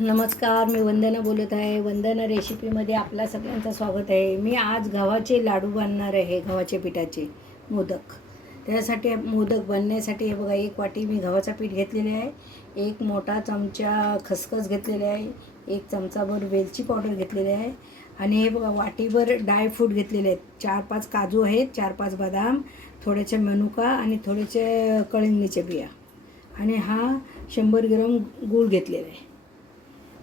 नमस्कार, मी वंदना बोलत आहे. वंदना रेसिपीमध्ये आपल्या सगळ्यांचं स्वागत आहे. मी आज गव्हाचे लाडू बनणार आहे, गव्हाच्या पिठाचे मोदक. त्यासाठी मोदक बनण्यासाठी हे बघा, 1 वाटी मी गव्हाचं पीठ घेतलेले आहे, 1 मोठा चमचा खसखस घेतलेले आहे, 1 चमचाभर वेलची पावडर घेतलेली आहे आणि हे बघा वाटीभर ड्रायफ्रूट घेतलेले आहेत. 4-5 काजू आहेत, 4-5 बदाम, थोडेसे मनुका आणि थोडेसे कळिंगीच्या बिया आणि हा 100 ग्रॅम गूळ घेतलेला आहे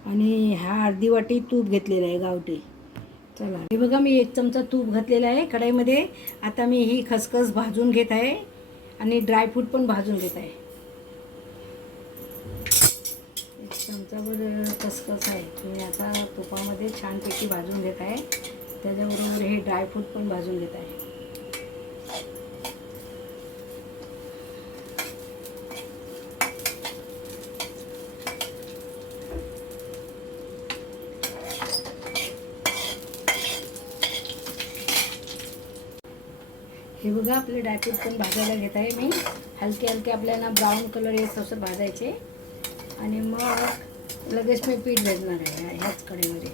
आणि हा अर्धी वाटी तूप घेतलेलं आहे गावठी. चला, हे बघा मी 1 चमचा तूप घातलेला आहे कढईमध्ये. आता मी ही खसखस भाजून घेत आहे आणि ड्रायफ्रूट पण भाजून घेत आहे. 1 चमचाभर खसखस आहे, मी आता तुपामध्ये छानपैकी भाजून घेत आहे. त्याच्याबरोबर हे ड्रायफ्रूट पण भाजून घेत आहे. हे बघा आपले ड्रायफ्रूट पण भाजायला घेत आहे मी. हलके हलके आपल्याला ब्राऊन कलर येत तसं भाजायचे आणि मग लगेच मी पीठ भाजणार आहे ह्याच कढईमध्ये.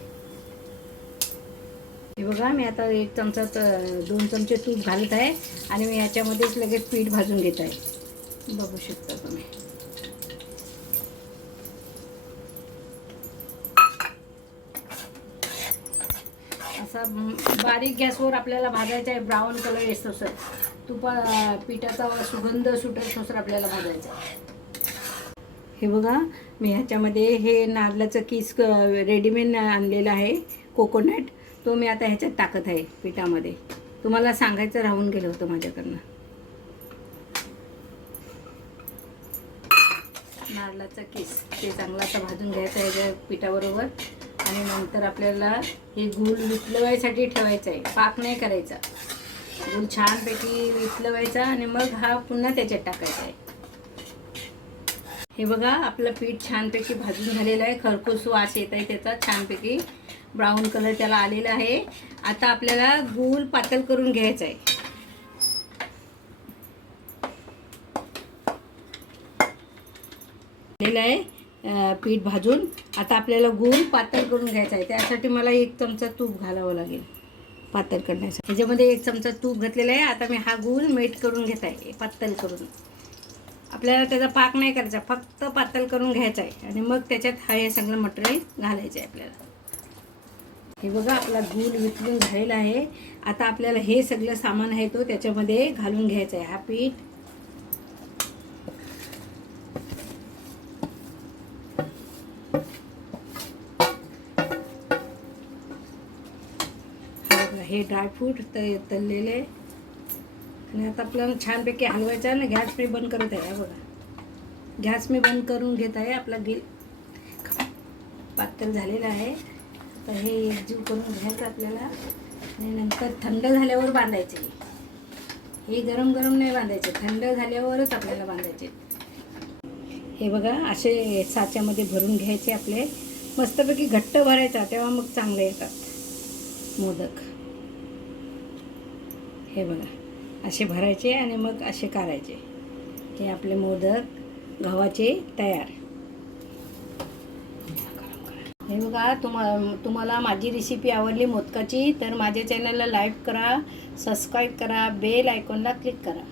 हे बघा मी आता 1 चमचा 2 चमचे तूप घालत आहे आणि मी ह्याच्यामध्येच लगेच पीठ भाजून घेत आहे. बघू शकता तुम्ही. असा बारीक गॅसवर आपल्याला भाजायचा आहे, ब्राऊन कलर येतो सर. पिठाचा सुगंध सुटत तसं आपल्याला भाजायचा आहे. हे बघा मी ह्याच्यामध्ये हे नारळाचं किस रेडीमेड आणलेलं आहे, कोकोनट. तो मी आता ह्याच्यात टाकत आहे पिठामध्ये. तुम्हाला सांगायचं राहून गेलं होतं माझ्याकडनं. नारळाचा किस ते चांगला आता भाजून घ्यायचा आहे ह्याच्या पिठाबरोबर आणि नंतर आपल्याला हे गूळ वितळवायसाठी ठेवायचं आहे. पाक नाही करायचा, गूळ छानपैकी वितळवायचा आणि मग हा पुन्हा त्याच्यात टाकायचा आहे. हे बघा आपलं पीठ छानपैकी भाजून झालेलं आहे. खरपूस वास येत आहे त्याचा, छानपैकी ब्राऊन कलर त्याला आलेला आहे. आता आपल्याला गूळ पातळ करून घ्यायचा आहे. झालेलं आहे पीठ भाजून. आता आपल्याला गूळ पातळ करून घ्यायचा आहे. त्यासाठी मला 1 चमचा तूप घालावं लागेल पातळ करण्यासाठी. ह्याच्यामध्ये 1 चमचा तूप घातलेला आहे. आता मी हा गूळ मेल्ट करून घेत आहे पातळ करून. आपल्याला त्याचा पाक नाही करायचा, फक्त पातळ करून घ्यायचा आहे आणि मग त्याच्यात हे सगळं मटेरियल घालायचं आहे आपल्याला. हे बघा आपला गूळ वितळून झालेला आहे. आता आपल्याला हे सगळं सामान आहे तो त्याच्यामध्ये घालून घ्यायचं आहे. हा पीठ हे ड्रायफ्रूट तळलेले आणि आता आपल्याला छानपैकी हलवायचं आहे ना. गॅस मी बंद करत आहे. बघा गॅस मी बंद करून घेत आहे. आपला पातळ झालेला आहे. तर हे एकजीव करून घ्यायचं आपल्याला आणि नंतर थंड झाल्यावर बांधायचे. हे गरम गरम नाही बांधायचे, थंड झाल्यावरच आपल्याला बांधायचे. हे बघा असे साच्यामध्ये भरून घ्यायचे आपले. मस्तपैकी घट्ट भरायचा, तेव्हा मग चांगले येतात मोदक. हे बघा असे भरायचे आणि मग असे काढायचे. हे आपले मोदक गव्हाचे तयार. हे बघा तुम्हाला माझी रेसिपी आवडली मोदकाची तर माझ्या चॅनलला लाईक करा, सबस्क्राईब करा, बेल आयकॉनला क्लिक करा.